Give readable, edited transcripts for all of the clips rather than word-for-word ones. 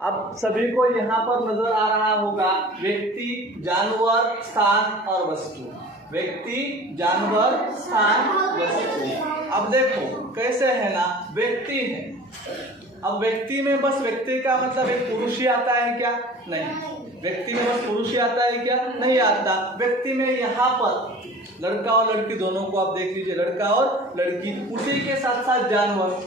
अब सभी को यहाँ पर नजर आ रहा होगा व्यक्ति, जानवर, स्थान और वस्तु। व्यक्ति, जानवर, स्थान, वस्तु। अब देखो कैसे है ना, व्यक्ति है। अब व्यक्ति में बस व्यक्ति का मतलब एक पुरुष ही आता है क्या? नहीं। व्यक्ति में बस पुरुष ही आता है क्या? नहीं आता। व्यक्ति में यहाँ पर लड़का और लड़की दोनों को आप देख लीजिए, लड़का और लड़की, उसी के साथ साथ जानवर।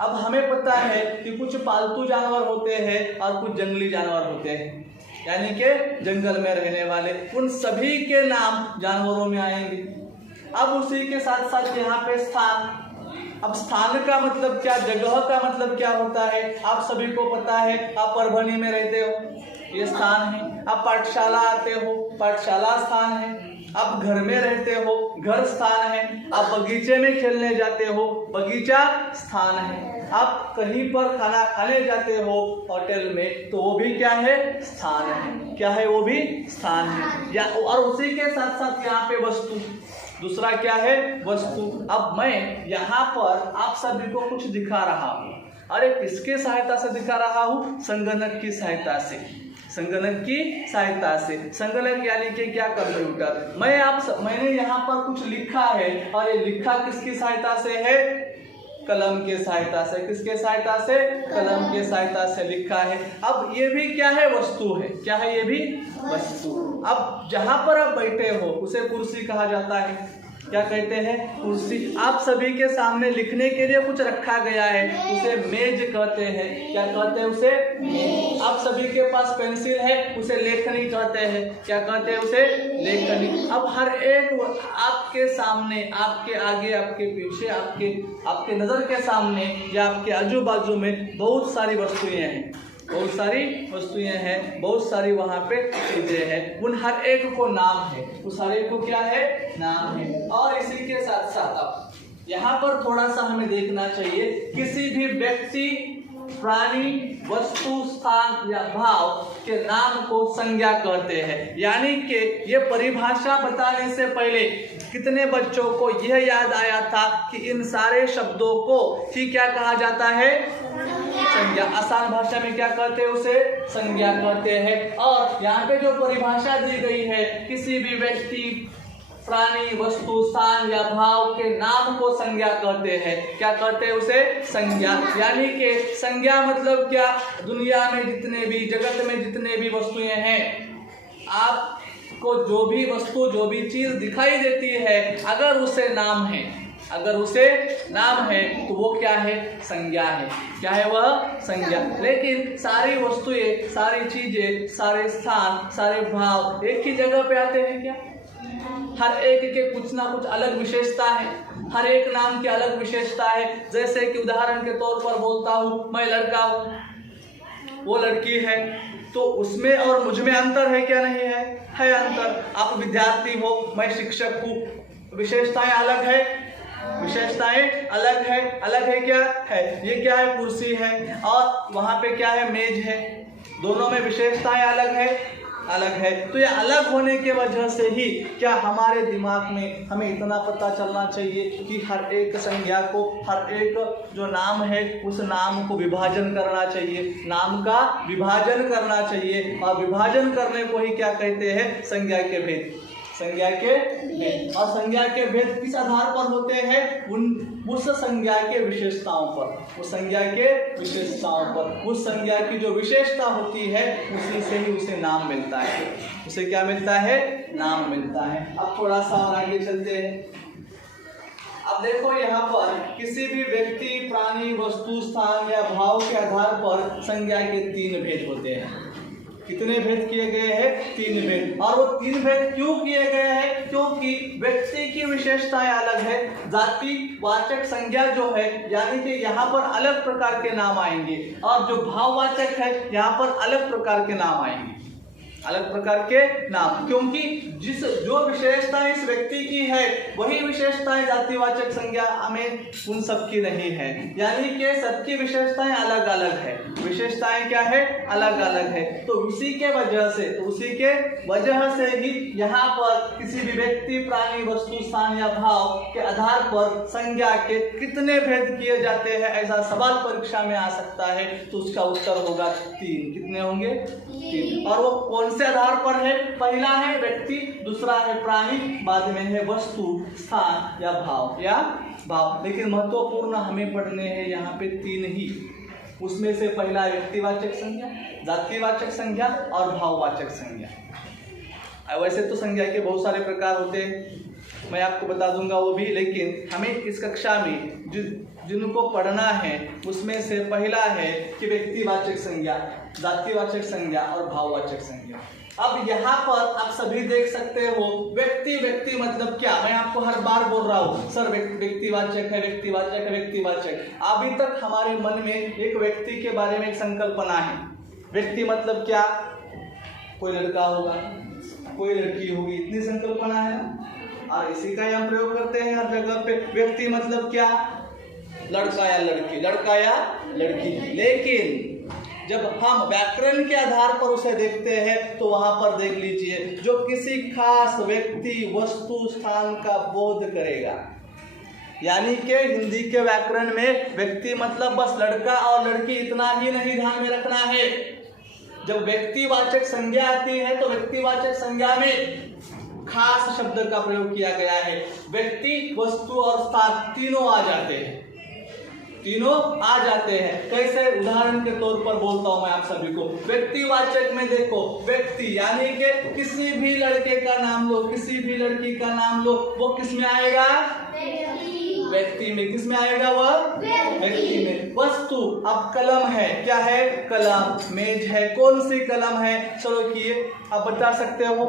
अब हमें पता है कि कुछ पालतू जानवर होते हैं और कुछ जंगली जानवर होते हैं, यानी कि जंगल में रहने वाले, उन सभी के नाम जानवरों में आएंगे। अब उसी के साथ साथ यहाँ पे स्थान। अब स्थान का मतलब क्या, जगह का मतलब क्या होता है? आप सभी को पता है, आप परभणी में रहते हो, ये स्थान है। आप पाठशाला आते हो, पाठशाला स्थान है। आप घर में रहते हो, घर स्थान है। आप बगीचे में खेलने जाते हो, बगीचा स्थान है। आप कहीं पर खाना खाने जाते हो होटल में, तो वो भी क्या है? स्थान है। क्या है? वो भी स्थान है। या और उसी के साथ साथ यहाँ पे वस्तु, दूसरा क्या है? वस्तु। अब मैं यहाँ पर आप सभी को कुछ दिखा रहा हूँ। अरे किसके सहायता से दिखा रहा हूँ? संगणक की सहायता से। संगणक की सहायता से। संगणक यानी कि क्या? कंप्यूटर। मैंने यहाँ पर कुछ लिखा है, और ये लिखा किसकी सहायता से है? कलम के सहायता से। किसके सहायता से? कलम के सहायता से लिखा है। अब ये भी क्या है? वस्तु है। क्या है? ये भी वस्तु। अब जहां पर आप बैठे हो उसे कुर्सी कहा जाता है। क्या कहते हैं? कुर्सी। आप सभी के सामने लिखने के लिए कुछ रखा गया है, उसे मेज कहते हैं। क्या कहते हैं? उसे मेज। आप सभी के पास पेंसिल है, उसे लेखनी कहते हैं। क्या कहते हैं? उसे लेखनी। अब हर एक आपके सामने, आपके आगे, आपके पीछे, आपके नजर के सामने या आपके आजू बाजू में बहुत सारी वस्तुएं हैं, बहुत सारी वस्तुएं हैं, बहुत सारी वहाँ पे चीजें हैं। उन हर एक को नाम है, उस हर एक को क्या है? नाम है। और इसी के साथ साथ अब यहाँ पर थोड़ा सा हमें देखना चाहिए, किसी भी व्यक्ति, प्राणी, वस्तु, स्थान या भाव के नाम को संज्ञा कहते हैं। यानी कि ये परिभाषा बताने से पहले कितने बच्चों को यह याद आया था कि इन सारे शब्दों को ही क्या कहा जाता है? संज्ञा। आसान भाषा में क्या कहते हैं? उसे संज्ञा कहते हैं। और यहाँ पे जो परिभाषा दी गई है, किसी भी व्यक्ति, प्राणी, वस्तु, स्थान या भाव के नाम को संज्ञा कहते हैं। क्या कहते हैं? उसे संज्ञा। यानी कि संज्ञा मतलब क्या? दुनिया में जितने भी, जगत में जितने भी वस्तुएं हैं, आपको जो भी वस्तु, जो भी चीज दिखाई देती है, अगर उसे नाम है, अगर उसे नाम है तो वो क्या है? संज्ञा है। क्या है? वह संज्ञा। लेकिन सारी वस्तुएं, सारी चीजें, सारे स्थान, सारे भाव एक ही जगह पे आते हैं क्या? हर एक के कुछ ना कुछ अलग विशेषता है, हर एक नाम की अलग विशेषता है। जैसे कि उदाहरण के तौर पर बोलता हूँ, मैं लड़का हूँ, वो लड़की है, तो उसमें और मुझ में अंतर है क्या? नहीं है, है अंतर। आप विद्यार्थी हो, मैं शिक्षक हूँ, विशेषताएं अलग है, विशेषताएं अलग है। अलग है क्या? है। ये क्या है? कुर्सी है, और वहां पे क्या है? मेज है। दोनों में विशेषताएं अलग है, अलग है। तो ये अलग होने के वजह से ही क्या हमारे दिमाग में हमें इतना पता चलना चाहिए कि हर एक संज्ञा को, हर एक जो नाम है, उस नाम को विभाजन करना चाहिए, नाम का विभाजन करना चाहिए। और विभाजन करने को ही क्या कहते हैं? संज्ञा के भेद। संज्ञा के भेद। और संज्ञा के भेद किस आधार पर होते हैं? उस संज्ञा के विशेषताओं पर, उस संज्ञा के विशेषताओं पर। उस संज्ञा की जो विशेषता होती है, उसी से ही उसे नाम मिलता है। उसे क्या मिलता है? नाम मिलता है। अब थोड़ा सा और आगे चलते हैं। अब देखो यहाँ पर किसी भी व्यक्ति, प्राणी, वस्तु, स्थान या भाव के आधार पर संज्ञा के 3 भेद होते हैं। कितने भेद किए गए हैं? 3 भेद। और वो 3 भेद क्यों किए गए हैं? क्योंकि व्यक्ति की विशेषताएं अलग है। जाति वाचक संज्ञा जो है, यानी कि यहाँ पर अलग प्रकार के नाम आएंगे, और जो भाववाचक है, यहाँ पर अलग प्रकार के नाम आएंगे। अलग प्रकार के नाम, क्योंकि जो विशेषताएं इस व्यक्ति की है वही विशेषताएं जातिवाचक संज्ञा में उन सबकी नहीं है, यानी कि सबकी विशेषताएं अलग अलग है। विशेषताएं क्या है? अलग अलग है। तो उसी के वजह से ही यहाँ पर किसी भी व्यक्ति, प्राणी, वस्तु, स्थान या भाव के आधार पर संज्ञा के कितने भेद किए जाते हैं, ऐसा सवाल परीक्षा में आ सकता है। तो उसका उत्तर होगा 3। कितने होंगे? 3। और वो कौन से आधार पर है? पहला है व्यक्ति, दूसरा है प्राणी, बाद में है वस्तु, स्थान या भाव लेकिन महत्वपूर्ण हमें पढ़ने हैं यहाँ पे 3 ही। उसमें से पहला व्यक्तिवाचक संज्ञा, जातिवाचक संज्ञा और भाववाचक संज्ञा। वैसे तो संज्ञा के बहुत सारे प्रकार होते हैं, मैं आपको बता दूंगा वो भी, लेकिन हमें इस कक्षा में जिनको पढ़ना है उसमें से पहला है कि व्यक्तिवाचक संज्ञा, जातिवाचक संज्ञा और भाववाचक संज्ञा। अब यहाँ पर आप सभी देख सकते हो व्यक्ति मतलब क्या? मैं आपको हर बार बोल रहा हूँ सर व्यक्तिवाचक है, व्यक्तिवाचक है, व्यक्तिवाचक। अभी तक हमारे मन में एक व्यक्ति के बारे में एक संकल्पना है। व्यक्ति मतलब क्या? कोई लड़का होगा, कोई लड़की होगी, इतनी संकल्पना है ना, और इसी का ही हम प्रयोग करते हैं हर जगह पे। व्यक्ति मतलब क्या? लड़का या लड़की, लड़का या लड़की। लेकिन जब हम व्याकरण के आधार पर उसे देखते हैं तो वहां पर देख लीजिए, जो किसी खास व्यक्ति, वस्तु, स्थान का बोध करेगा। यानी कि हिंदी के व्याकरण में व्यक्ति मतलब बस लड़का और लड़की, इतना ही नहीं ध्यान में रखना है। जब व्यक्तिवाचक संज्ञा आती है तो व्यक्तिवाचक संज्ञा में खास शब्द का प्रयोग किया गया है। व्यक्ति, वस्तु और स्थान तीनों आ जाते हैं, कैसे? उदाहरण के तौर पर बोलता हूं मैं आप सभी को। व्यक्तिवाचक में देखो, व्यक्ति यानी कि किसी भी लड़के का नाम लो, किसी भी लड़की का नाम लो, वो किस में आएगा? व्यक्ति में। किस में आएगा? वह व्यक्ति में। वस्तु, अब कलम है, क्या है? कलम। मेज है, कौन सी कलम है? चलो किए आप बता सकते हो।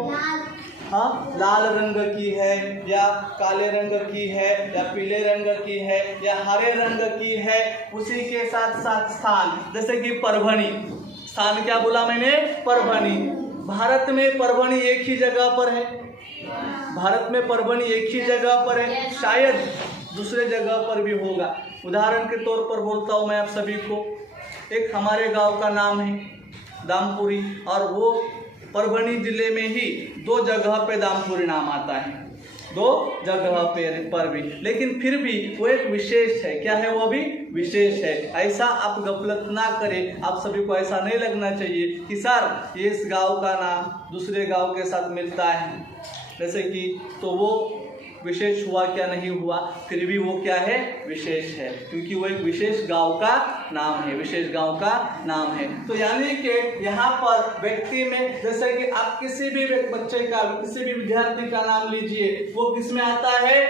हाँ, लाल रंग की है या काले रंग की है या पीले रंग की है या हरे रंग की है। उसी के साथ साथ स्थान, जैसे कि परभणी। स्थान क्या बोला मैंने? परभणी। भारत में परभणी एक ही जगह पर है, भारत में परभणी एक ही जगह पर है, शायद दूसरे जगह पर भी होगा। उदाहरण के तौर पर बोलता हूँ मैं आप सभी को, एक हमारे गांव का नाम है दामपुरी, और वो परभणी जिले में ही 2 जगह पे दामपुरी नाम आता है, 2 जगह पर भी, लेकिन फिर भी वो एक विशेष है। क्या है? वो भी विशेष है। ऐसा आप गफलत ना करें। आप सभी को ऐसा नहीं लगना चाहिए कि सर ये इस गांव का नाम दूसरे गांव के साथ मिलता है, जैसे कि तो वो विशेष हुआ क्या? नहीं हुआ। फिर भी वो क्या है? विशेष है, क्योंकि वो एक विशेष गांव का नाम है, विशेष गांव का नाम है। तो यानी कि यहाँ पर व्यक्ति में, जैसे कि आप किसी भी बच्चे का, किसी भी विद्यार्थी का नाम लीजिए, वो किस में आता है?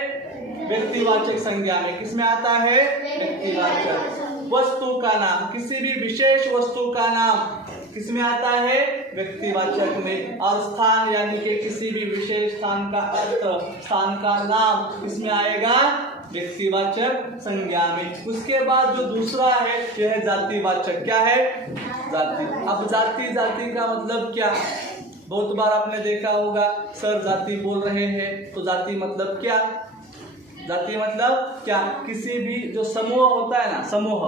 व्यक्तिवाचक संज्ञा में। किस में आता है? व्यक्तिवाचक। वस्तु का नाम, किसी भी विशेष वस्तु का नाम किस में आता है? व्यक्तिवाचक में। और स्थान यानी कि किसी भी विशेष स्थान का अर्थ, स्थान का नाम किस में आएगा? व्यक्तिवाचक संज्ञा में। उसके बाद जो दूसरा है यह है जातिवाचक। क्या है? जाति। अब जाति का मतलब क्या? बहुत बार आपने देखा होगा सर जाति बोल रहे हैं, तो जाति मतलब क्या? जाति मतलब क्या? किसी भी जो समूह होता है ना, समूह,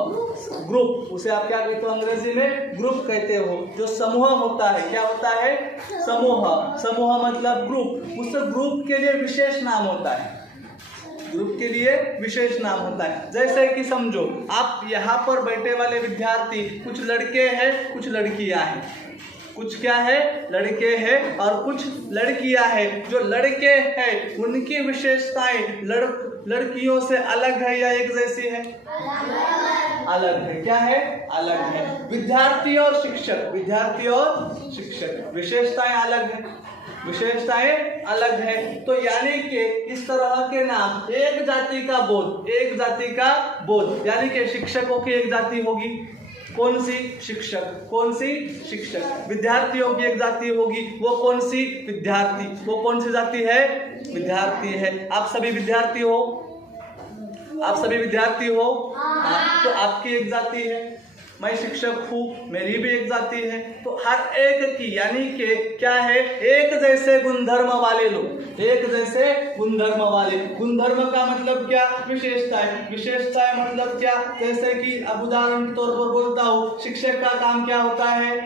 ग्रुप, उसे आप क्या कहते हो? अंग्रेजी में ग्रुप कहते हो। जो समूह होता है, क्या होता है? समूह। समूह मतलब ग्रुप। उस ग्रुप के लिए विशेष नाम होता है, ग्रुप के लिए विशेष नाम होता है। जैसे कि समझो आप यहाँ पर बैठे वाले विद्यार्थी, कुछ लड़के हैं, कुछ लड़कियां हैं। कुछ क्या है? लड़के हैं और कुछ लड़कियां हैं। जो लड़के हैं उनकी विशेषताएं लड़कियों से अलग है या एक जैसी है? अलग है। क्या है? अलग है। विद्यार्थी और शिक्षक, विद्यार्थी और शिक्षक, विशेषताएं अलग है, विशेषताएं अलग है। तो यानी कि इस तरह के नाम, एक जाति का बोध, एक जाति का बोध, यानी कि शिक्षकों की एक जाति होगी। कौन सी? शिक्षक। कौन सी? शिक्षक। विद्यार्थियों की एक जाति होगी, वो कौन सी? विद्यार्थी। वो कौन सी जाति है? विद्यार्थी है। आप सभी विद्यार्थी हो? आप सभी विद्यार्थी हो? तो आपकी एक जाति है। मैं शिक्षक हूँ, मेरी भी एक जाति है। तो हर एक की यानी कि क्या है, एक जैसे गुणधर्म वाले लोग, एक जैसे गुणधर्म वाले। गुणधर्म का मतलब क्या, विशेषताएं। विशेषताएं मतलब क्या, जैसे कि अब उदाहरण के तौर पर बोलता हूँ, शिक्षक का काम क्या होता है,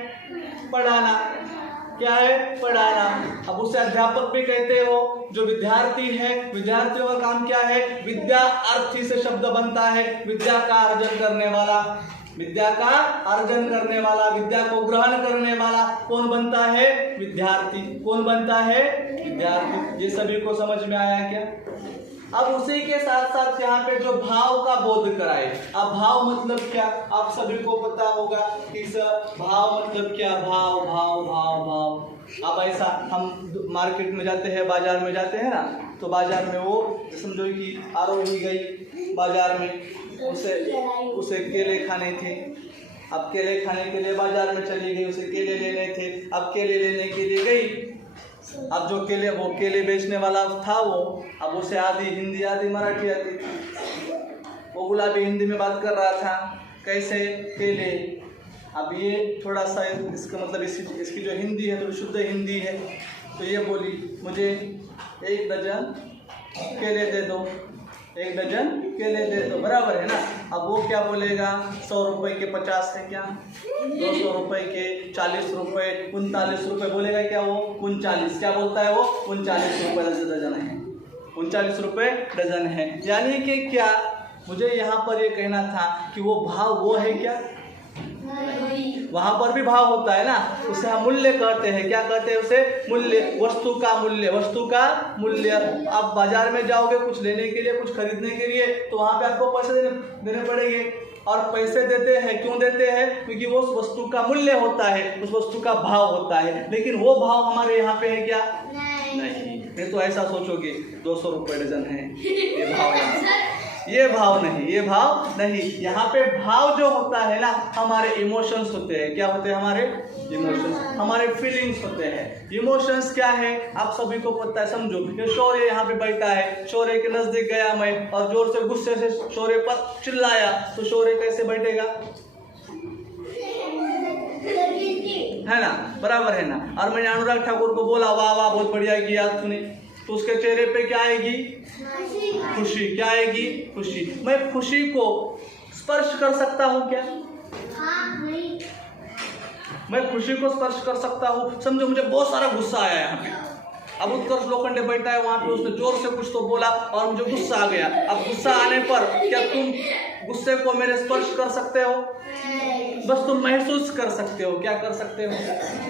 पढ़ाना। क्या है, पढ़ाना। अब उसे अध्यापक भी कहते हो। जो विद्यार्थी है, विद्यार्थियों का काम क्या है, विद्या अर्थी से शब्द बनता है, विद्या का अर्जन करने वाला। विद्या का अर्जन करने वाला, विद्या को ग्रहण करने वाला कौन बनता है, विद्यार्थी। कौन बनता है, विद्यार्थी। ये सभी को समझ में आया क्या? अब उसी के साथ साथ यहाँ पे जो भाव का बोध कराए। अब भाव मतलब क्या, आप सभी को पता होगा कि भाव मतलब क्या, भाव भाव भाव भाव। अब ऐसा हम मार्केट में जाते हैं, बाजार में जाते हैं ना, तो बाजार में वो समझो कि आरोही गई बाजार में, उसे केले खाने थे। अब केले खाने के लिए बाजार में चली गई, उसे केले लेने थे। अब केले लेने के लिए गई, अब जो केले बेचने वाला था वो, अब उसे आधी हिंदी आधी मराठी आती थी। वो गुलाबी हिंदी में बात कर रहा था, कैसे केले। अब ये थोड़ा सा इसका मतलब इसकी जो हिंदी है तो शुद्ध हिंदी है। तो ये बोली, मुझे 1 दर्जन केले दे दो, 1 दर्जन केले दे दो, बराबर है ना। अब वो क्या बोलेगा, 100 रुपये के 50 है क्या, 200 रुपये के 40 रुपये, 39 रुपये बोलेगा क्या, वो 39। क्या बोलता है वो, 39 रुपये दर्जन है, 39 रुपये डजन है। यानी कि क्या, मुझे यहाँ पर ये कहना था कि वो भाव वो है क्या, वहां पर भी भाव होता है ना, उसे हम मूल्य कहते हैं। क्या कहते हैं उसे, मूल्य। वस्तु का मूल्य, वस्तु का मूल्य। आप बाजार में जाओगे कुछ लेने के लिए, कुछ खरीदने के लिए, तो वहां पे आपको पैसे देने पड़ेंगे। और पैसे देते हैं, क्यों देते हैं, क्योंकि वो उस वस्तु का मूल्य होता है, उस वस्तु का भाव होता है। लेकिन वो भाव हमारे यहाँ पे है क्या, नहीं। तो ऐसा सोचोगे 200 रुपये डजन है, ये भाव है, ये भाव नहीं, ये भाव नहीं। यहाँ पे भाव जो होता है ना, हमारे इमोशंस होते हैं। क्या होते हैं, हमारे इमोशंस, हमारे फीलिंग्स होते हैं। इमोशंस क्या है, आप सभी को पता है। समझो ये शौर्य यहाँ पे बैठा है, शौर्य के नजदीक गया मैं और जोर से गुस्से से शौर्य पर चिल्लाया, तो शौर्य कैसे बैठेगा, है ना, बराबर है ना। और मैंने अनुराग ठाकुर को बोला, वाह वाह बहुत बढ़िया किया तूने, तो उसके चेहरे पे क्या आएगी, खुशी। क्या आएगी, खुशी। मैं खुशी को स्पर्श कर सकता हूँ क्या, मैं खुशी को स्पर्श कर सकता हूँ। समझो मुझे बहुत सारा गुस्सा आया यहाँ पे, अब उत्कर्ष लोखंडे बैठा है वहां पे, उसने जोर से कुछ तो बोला और मुझे गुस्सा आ गया। अब गुस्सा आने पर क्या तुम गुस्से को मेरे स्पर्श कर सकते हो, बस तुम महसूस कर सकते हो। क्या कर सकते हो,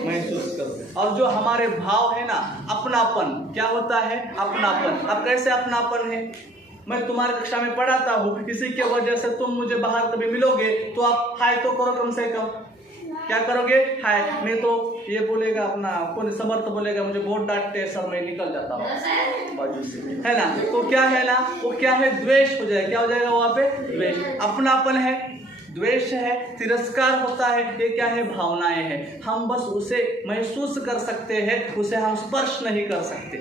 महसूस कर। और जो हमारे भाव है ना, अपनापन, क्या होता है, अपनापन। अब कैसे अपनापन है, मैं तुम्हारी कक्षा में पढ़ाता हूँ, किसी के वजह से तुम मुझे बाहर कभी मिलोगे तो आप हाय तो करो कम से कम। क्या करोगे, हाय। नहीं तो ये बोलेगा अपना कौन, समर्थ बोलेगा मुझे बहुत डांटते सर, मैं निकल जाता हूँ बाजू से, है ना। तो क्या है ना, वो क्या है, द्वेष हो जाएगा। क्या हो जाएगा वहाँ पे, द्वेष। अपनापन है, द्वेष है, तिरस्कार होता है, ये क्या है, भावनाएं हैं। हम बस उसे महसूस कर सकते हैं, उसे हम स्पर्श नहीं कर सकते।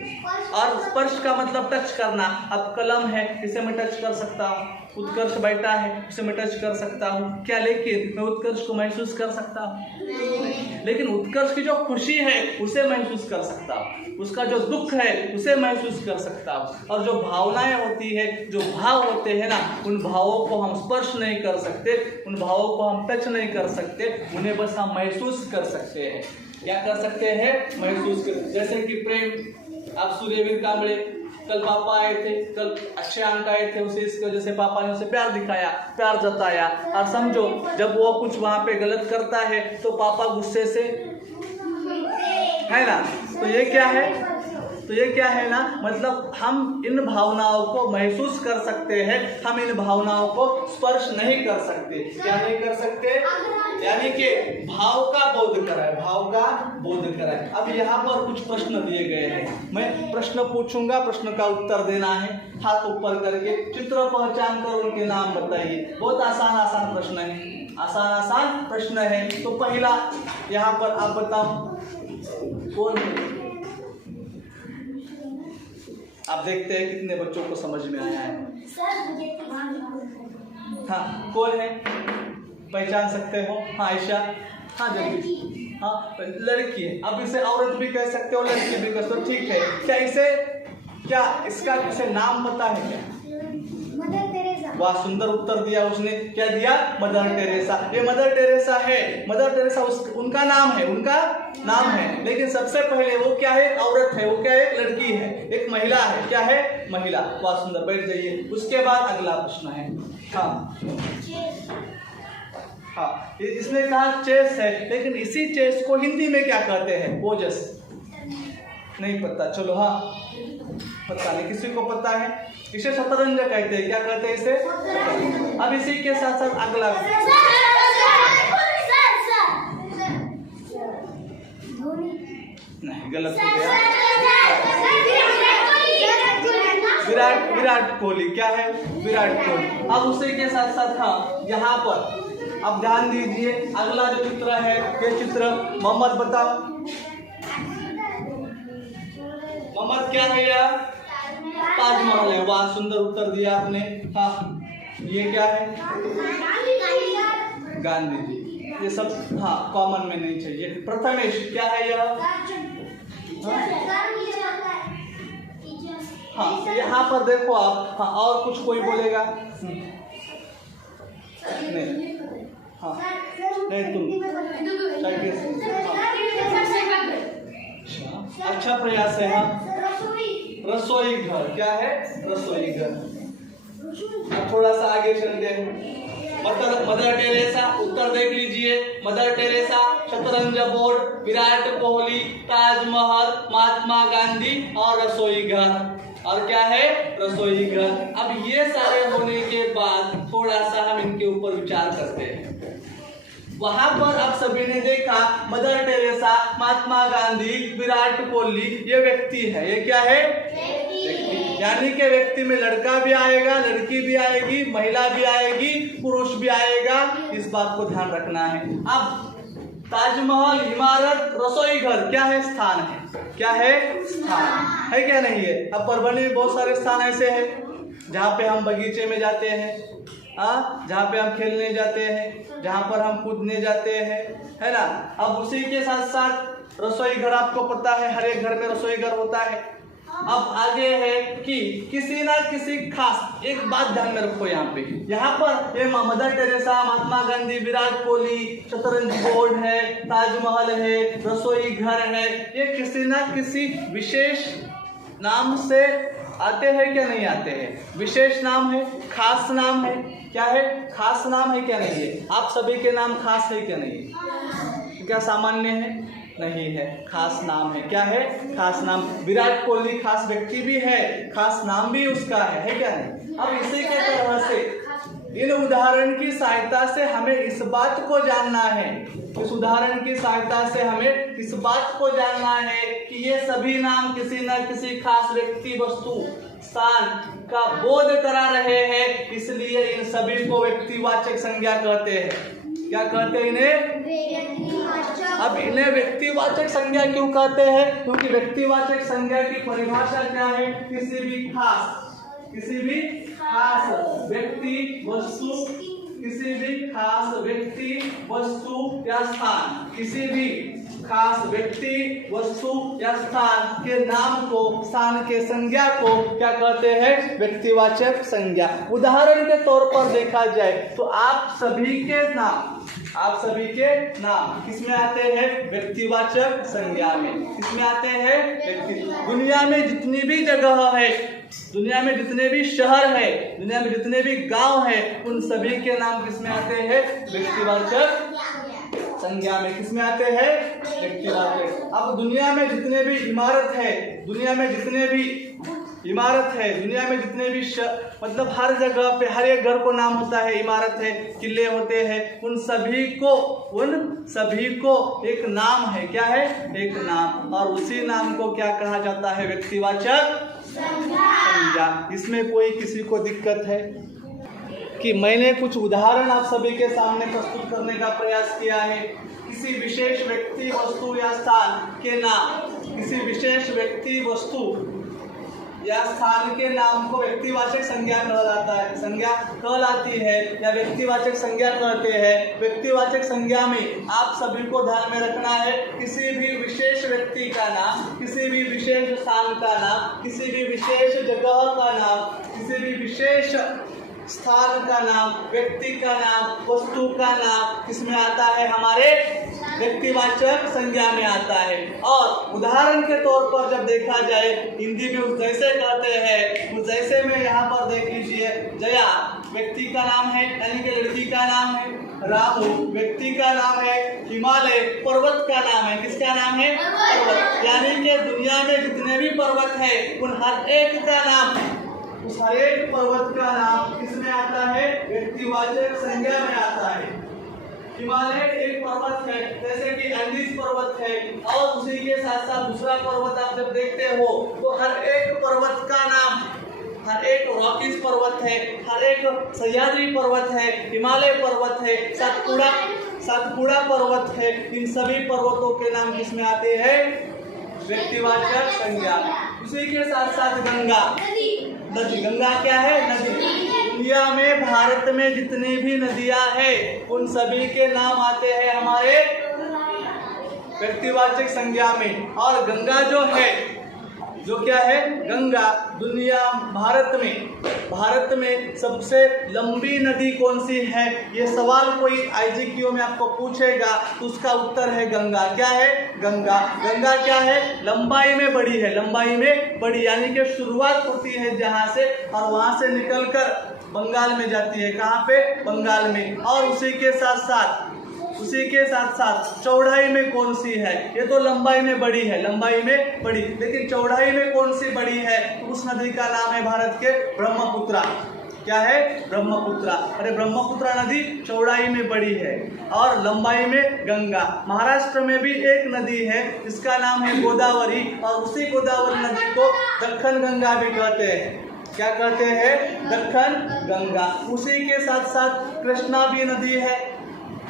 और स्पर्श का मतलब टच करना। अब कलम है, इसे मैं टच कर सकता हूँ, उत्कर्ष बैठा है, उसे मैं टच कर सकता हूँ क्या, लेकिन मैं उत्कर्ष को महसूस कर सकता हूँ, लेकिन उत्कर्ष की जो खुशी है उसे महसूस कर सकता हूँ, उसका जो दुख है उसे महसूस कर सकता हूँ। और जो भावनाएं होती है, जो भाव होते हैं ना, उन भावों को हम स्पर्श नहीं कर सकते, उन भावों को हम टच नहीं कर सकते, उन्हें बस हम महसूस कर सकते हैं। क्या कर सकते हैं, महसूस कर। जैसे कि प्रेम, आप सूर्यवीर कांबळे, कल पापा आए थे, कल अच्छे अंक आए थे, उसे इसकी वजह से पापा ने उसे प्यार दिखाया, प्यार जताया। और समझो जब वो कुछ वहाँ पे गलत करता है तो पापा गुस्से से, है ना। तो ये क्या है, तो ये क्या है ना, मतलब हम इन भावनाओं को महसूस कर सकते हैं, हम इन भावनाओं को स्पर्श नहीं कर सकते। क्या नहीं कर सकते, यानी कि भाव का बोध कराए, भाव का बोध कराए। अब यहाँ पर कुछ प्रश्न दिए गए हैं, मैं प्रश्न पूछूंगा, प्रश्न का उत्तर देना है। हाथ ऊपर करके चित्र पहचान कर उनके नाम बताइए। बहुत आसान आसान प्रश्न है, आसान आसान प्रश्न है। तो पहला यहाँ पर आप बताओ कौन है। आप देखते हैं कितने बच्चों को समझ में आया है। हाँ, कौन है, पहचान सकते हो? हाँ आयशा, हाँ जल्दी, हाँ लड़की है। अब इसे औरत भी कह सकते हो, लड़की भी कह सकते हो, ठीक है। क्या इसे, क्या इसका इसे नाम पता है क्या? Mother Teresa. वाह सुंदर उत्तर दिया उसने। क्या दिया? Mother Teresa. ये मदर टेरेसा है। मदर टेरेसा उनका नाम है, उनका नाम है। लेकिन सबसे पहले वो क्या है? एक औरत है। वो क्या है? एक लड़की है, एक महिला है। क्या है? महिला। वाह सुंदर, बैठ जाइए। उसके बाद अगला प्रश्न है। हाँ हाँ, इसने कहा चेस है, लेकिन इसी चेस को हिंदी में क्या कहते हैं? ओजस। नहीं पता? चलो हाँ, पता नहीं, किसी को पता है? इसे शतरंज कहते हैं। क्या कहते हैं इसे? अब इसी के साथ साथ अगला नहीं, गलत हो गया। विराट कोहली। क्या है? विराट कोहली। अब उसी के साथ साथ हाँ, यहाँ पर अब ध्यान दीजिए, अगला जो चित्र है, ये चित्र मोहम्मद बताओ, मोहम्मद क्या है यार? ताजमहल है। वाह सुंदर उत्तर दिया आपने। हाँ ये क्या है? गांधी जी। ये सब हाँ कॉमन में नहीं चाहिए। प्रथमेश क्या है यह? हाँ यहाँ पर देखो आप। हाँ और कुछ कोई बोलेगा? नहीं, हाँ नहीं तुम। अच्छा प्रयास है। हाँ रसोई घर। क्या है? रसोई घर। अब थोड़ा सा आगे चलते हैं। मदर टेरेसा, उत्तर देख लीजिए। मदर टेरेसा, शतरंज बोर्ड, विराट कोहली, ताजमहल, महात्मा गांधी और रसोई घर। और क्या है? रसोई घर। अब ये सारे होने के बाद थोड़ा सा हम इनके ऊपर विचार करते हैं। वहां पर आप सभी ने देखा मदर टेरेसा, महात्मा गांधी, विराट कोहली, ये व्यक्ति है। ये क्या है? व्यक्ति। यानी कि व्यक्ति में लड़का भी आएगा, लड़की भी आएगी, महिला भी आएगी, पुरुष भी आएगा। इस बात को ध्यान रखना है। अब ताजमहल, इमारत, रसोई घर क्या है? स्थान है। क्या है? स्थान है। क्या नहीं है? अब परभणी में बहुत सारे स्थान ऐसे हैं जहाँ पे हम बगीचे में जाते हैं, जहाँ पे हम खेलने जाते हैं, जहाँ पर हम कूदने जाते हैं, है ना। अब उसी के साथ साथ रसोई घर, आपको पता है हर एक घर में रसोई घर होता है। अब आगे है कि किसी ना किसी खास, एक बात ध्यान में रखो यहाँ पर ये मदर टेरेसा, महात्मा गांधी, विराट कोहली, शतरंज बोर्ड है, ताजमहल है, रसोई घर है, ये किसी ना किसी विशेष नाम से आते हैं क्या नहीं आते हैं? विशेष नाम है, खास नाम है। क्या है? खास नाम है क्या नहीं है? आप सभी के नाम खास है क्या नहीं है? क्या सामान्य है? नहीं है, खास नाम है। क्या है? खास नाम। विराट कोहली खास व्यक्ति भी है, खास नाम भी उसका है क्या नहीं? अब इसी के तरह से इन उदाहरण की सहायता से हमें इस बात को जानना है, इस उदाहरण की सहायता से हमें इस बात को जानना है कि ये सभी नाम किसी न किसी खास व्यक्ति, वस्तु, स्थान का बोध करा रहे हैं। इसलिए इन सभी को व्यक्तिवाचक संज्ञा कहते हैं। क्या कहते हैं इन्हें? अब इन्हें व्यक्तिवाचक संज्ञा क्यों कहते हैं? क्योंकि व्यक्तिवाचक संज्ञा की परिभाषा क्या है? किसी भी खास व्यक्ति, वस्तु, किसी भी खास व्यक्ति, वस्तु या स्थान, किसी भी खास व्यक्ति, वस्तु या स्थान के नाम को, स्थान के संज्ञा को क्या कहते हैं? व्यक्तिवाचक संज्ञा। उदाहरण के तौर पर देखा जाए तो आप सभी के नाम किसमें आते हैं? व्यक्तिवाचक संज्ञा में। किसमें आते हैं? व्यक्ति। दुनिया में जितनी भी जगह है, दुनिया में जितने भी शहर है, दुनिया में जितने भी गांव है, उन सभी के नाम किसमें आते हैं? व्यक्तिवाचक संज्ञा में। किसमें आते हैं? व्यक्तिवाचक। अब दुनिया में जितने भी इमारत है, दुनिया में जितने भी मतलब हर जगह पे हर एक घर को नाम होता है, इमारत है, किले होते हैं, उन सभी को एक नाम है। क्या है? एक नाम। और उसी नाम को क्या कहा जाता है? व्यक्तिवाचक संज्ञा। इसमें कोई किसी को दिक्कत है कि मैंने कुछ उदाहरण आप सभी के सामने प्रस्तुत करने का प्रयास किया है? किसी विशेष व्यक्ति, वस्तु या स्थान के नाम, किसी विशेष व्यक्ति, वस्तु या स्थान के नाम को व्यक्तिवाचक संज्ञा कहलाता है, संज्ञा कहलाती है या व्यक्तिवाचक संज्ञा कहते हैं। व्यक्तिवाचक संज्ञा में आप सभी को ध्यान में रखना है, किसी भी विशेष व्यक्ति का नाम, किसी भी विशेष स्थान का नाम, किसी भी विशेष जगह का नाम, किसी भी विशेष स्थान का नाम, व्यक्ति का नाम, वस्तु का नाम किसमें आता है? हमारे व्यक्तिवाचक संज्ञा में आता है। और उदाहरण के तौर पर जब देखा जाए हिंदी में उस जैसे कहते हैं, उस जैसे में यहाँ पर देख लीजिए, जया व्यक्ति का नाम है यानी कि लड़की का नाम है, रामू व्यक्ति का नाम है, हिमालय पर्वत का नाम है। किसका नाम है? पर्वत। यानी कि दुनिया में जितने भी पर्वत है उन हर एक का नाम, उस हर एक पर्वत का नाम किसमें आता है? व्यक्तिवाचक संज्ञा में आता है। हिमालय एक पर्वत है, जैसे कि एंडीज पर्वत है, और उसी के साथ साथ दूसरा पर्वत आप जब देखते हो तो हर एक पर्वत का नाम, हर एक रॉकीज पर्वत है, हर एक सह्याद्री पर्वत है, हिमालय पर्वत है, सातपुड़ा पर्वत है। इन सभी पर्वतों के नाम किसमें आते हैं? व्यक्तिवाचक संज्ञा। उसी के साथ साथ गंगा, नदी, गंगा क्या है? नदी। दुनिया में भारत में जितनी भी नदियां हैं उन सभी के नाम आते हैं हमारे व्यक्तिवाचक संज्ञा में। और गंगा जो है, जो क्या है? गंगा दुनिया भारत में सबसे लंबी नदी कौन सी है? ये सवाल कोई आईजीक्यू में आपको पूछेगा तो उसका उत्तर है गंगा। क्या है? गंगा। गंगा क्या है? लंबाई में बड़ी है, लंबाई में बड़ी, यानी कि शुरुआत होती है जहाँ से और वहाँ से निकलकर बंगाल में जाती है। कहाँ पे? बंगाल में। और उसी के साथ साथ चौड़ाई में कौन सी है? ये तो लंबाई में बड़ी है, लंबाई में बड़ी, लेकिन चौड़ाई में कौन सी बड़ी है? उस नदी का नाम है भारत के ब्रह्मपुत्रा। क्या है? ब्रह्मपुत्रा। अरे ब्रह्मपुत्रा नदी चौड़ाई में बड़ी है और लंबाई में गंगा। महाराष्ट्र में भी एक नदी है जिसका नाम है गोदावरी, और उसी गोदावरी नदी को दक्कन गंगा भी कहते हैं। क्या कहते हैं? दक्कन गंगा। उसी के साथ साथ कृष्णा भी नदी है,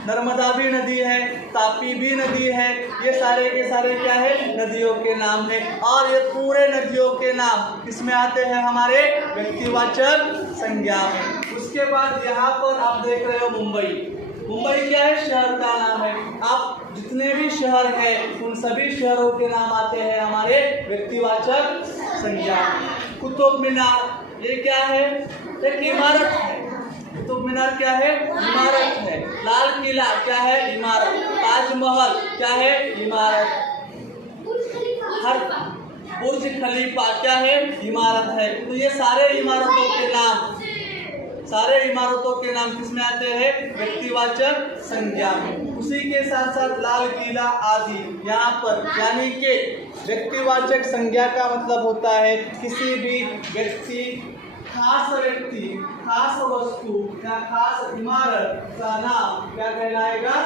नर्मदा भी नदी है, तापी भी नदी है। ये सारे के सारे क्या है? नदियों के नाम है। और ये पूरे नदियों के नाम किसमें आते हैं? हमारे व्यक्तिवाचक संज्ञा में। उसके बाद यहाँ पर आप देख रहे हो मुंबई। मुंबई क्या है? शहर का नाम है। आप जितने भी शहर हैं उन सभी शहरों के नाम आते हैं हमारे व्यक्तिवाचक संज्ञा में। कुतुब मीनार ये क्या है? एक इमारत है। कुतुब मीनार क्या है? इमारत है। लाल किला क्या है? इमारत। ताजमहल क्या है? इमारत। हर बुर्ज खलीफा क्या है? इमारत है। तो ये सारे इमारतों के नाम किसमें आते हैं? व्यक्तिवाचक संज्ञा में। उसी के साथ साथ लाल किला आदि यहाँ पर, यानी कि व्यक्तिवाचक संज्ञा का मतलब होता है किसी भी व्यक्ति, खास व्यक्ति, खास वस्तु या खास इमारत का नाम क्या कहलाएगा?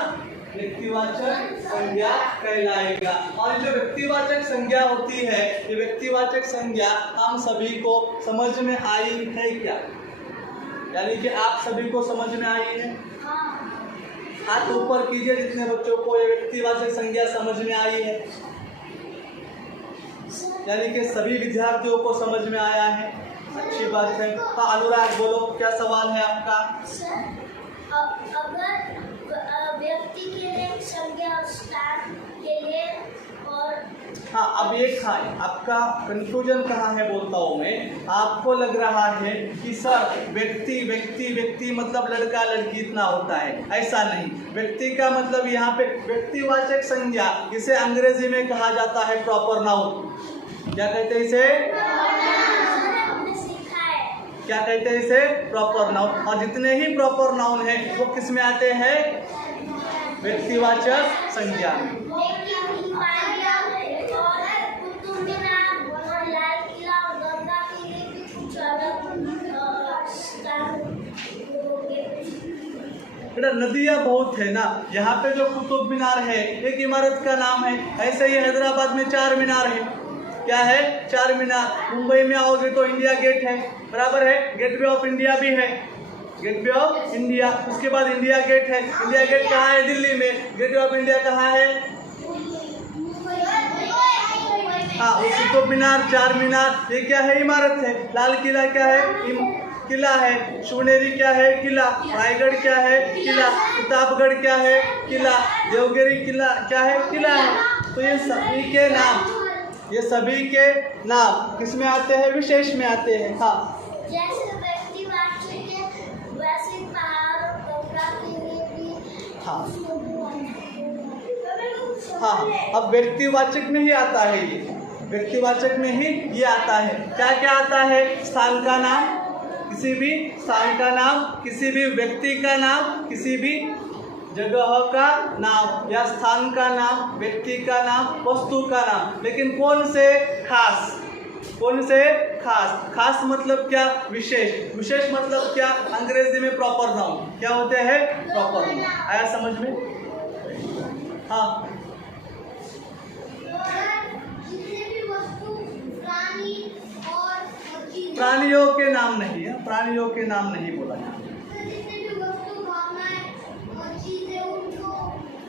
व्यक्तिवाचक संज्ञा कहलाएगा। और जो व्यक्तिवाचक संज्ञा होती है, ये व्यक्तिवाचक संज्ञा हम सभी को समझ में आई है क्या? यानी कि आप सभी को समझ में आई है? हाथ ऊपर कीजिए जितने बच्चों को ये व्यक्तिवाचक संज्ञा समझ में आई है। यानी कि सभी विद्यार्थियों को समझ में आया है, अच्छी बात है। हाँ अनुराग बोलो, क्या सवाल है आपका? अगर व्यक्ति के लिए संज्ञा, स्थान के लिए और हाँ अब ये आपका कंफ्यूजन कहाँ है बोलता हूँ मैं। आपको लग रहा है कि सर व्यक्ति मतलब लड़का लड़की इतना होता है, ऐसा नहीं। व्यक्ति का मतलब यहाँ पे व्यक्तिवाचक संज्ञा, इसे अंग्रेजी में कहा जाता है प्रॉपर नाउन। क्या कहते हैं इसे? क्या कहते हैं इसे? Proper noun. और जितने ही प्रॉपर नाउन है वो किस में आते हैं? व्यक्तिवाचक संज्ञा में। बेटा नदियाँ बहुत है ना, यहाँ पे जो कुतुब मीनार है एक इमारत का नाम है, ऐसे ही हैदराबाद में 4 मीनार है। क्या है? 4 मीनार। मुंबई में आओगे तो इंडिया गेट है, बराबर है। गेटवे ऑफ इंडिया भी है, गेटवे ऑफ इंडिया। उसके बाद इंडिया गेट है। इंडिया गेट कहाँ है? दिल्ली में। गेटवे ऑफ इंडिया कहाँ है? हाँ, कुतुब मीनार, चार मीनार, ये क्या है? इमारत है। लाल किला क्या है? किला है। शिवनेरी क्या है? किला। रायगढ़ क्या है? किला। प्रतापगढ़ क्या है? किला। देवगिरी किला क्या है? किला है। तो ये सभी के नाम किस में आते हैं? विशेष में आते हैं। हाँ, जैसे व्यक्तिवाचक है वैसे पहाड़ और गंगा के लिए भी। हाँ, अब व्यक्तिवाचक में ही आता है ये, व्यक्तिवाचक में ही ये आता है। क्या क्या आता है? स्थान का नाम, किसी भी स्थान का नाम, किसी भी व्यक्ति का नाम, किसी भी जगह का नाम या स्थान का नाम, व्यक्ति का नाम, वस्तु का नाम। लेकिन कौन से? खास। कौन से? खास। खास मतलब क्या? विशेष। विशेष मतलब क्या? अंग्रेजी में प्रॉपर नाउन। क्या होते हैं? Proper noun. आया समझ में? हाँ, जितने भी वस्तु, प्राणी और चीजें, प्राणियों के नाम नहीं है, प्राणियों के नाम नहीं बोला जाता। जितने भी वस्तु, भावनाएं और चीजें उनको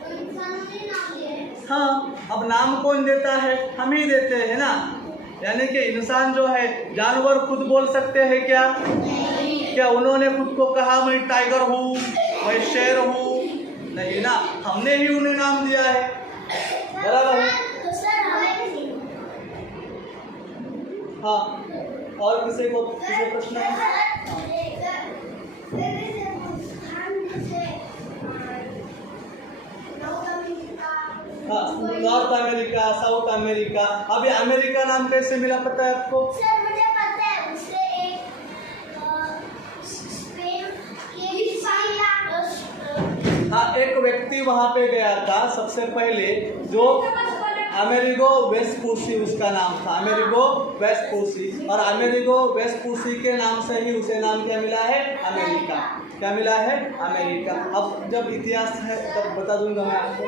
इंसानों ने नाम दिए हैं। हाँ, अब नाम कौन देता है? हम ही देते हैं ना। यानी कि इंसान जो है, जानवर खुद बोल सकते हैं क्या? क्या उन्होंने खुद को कहा मैं टाइगर हूँ, मैं शेर हूँ? नहीं ना, हमने ही उन्हें नाम दिया है। बराबर है। तो सर हमें हाँ, और किसी को प्रश्न है? हाँ, नॉर्थ अमेरिका, साउथ अमेरिका। अभी अमेरिका नाम कैसे मिला पता है आपको? सर मुझे पता है, उससे एक स्पेन के हाँ, एक व्यक्ति वहां पे गया था सबसे पहले, जो अमेरिगो वेस्पूसी उसका नाम था। अमेरिगो वेस्पूसी, और अमेरिगो वेस्पूसी के नाम से ही उसे नाम क्या मिला है? अमेरिका। क्या मिला है? अमेरिका। अब जब इतिहास है तब बता दूंगा मैं आपको।